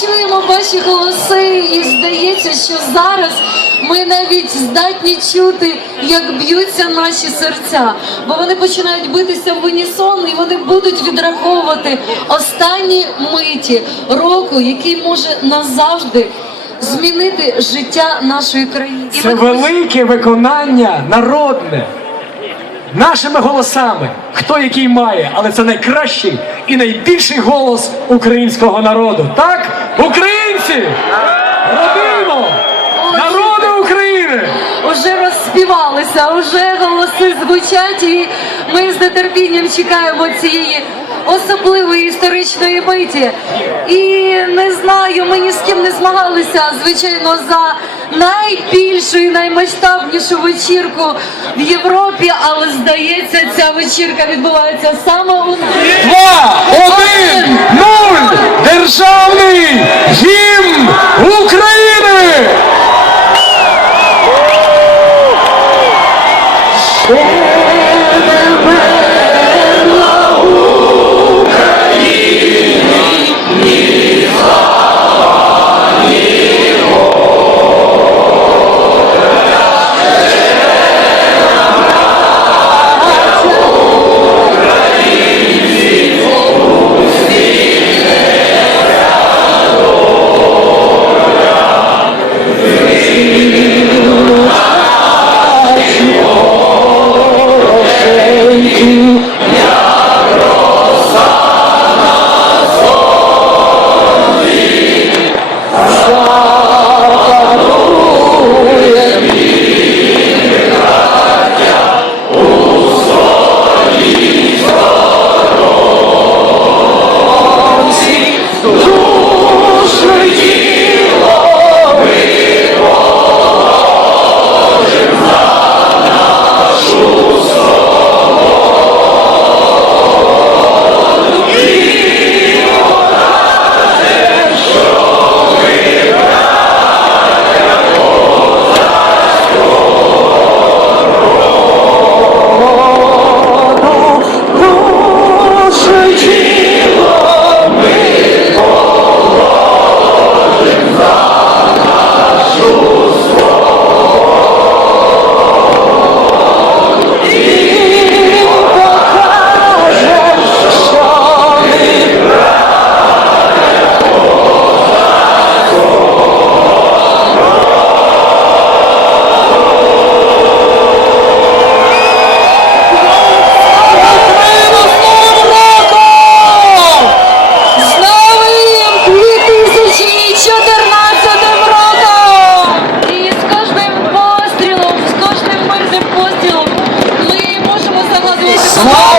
чуємо ваші голоси, і здається, що зараз ми навіть здатні чути, як б'ються наші серця, бо вони починають битися в унісон, і вони будуть відраховувати останні миті року, який може назавжди змінити життя нашої країни. Це велике виконання народне. Нашими голосами, хто який має, але це найкращий і найбільший голос українського народу. Так? Українці! Уже розспівалися, уже голоси звучать, і ми з нетерпінням чекаємо цієї особливої історичної миті. І не знаю, ми ні з ким не змагалися, звичайно, за найбільшу і наймасштабнішу вечірку в Європі, але здається, ця вечірка відбувається саме у. Два, один, нуль! Держава Lord.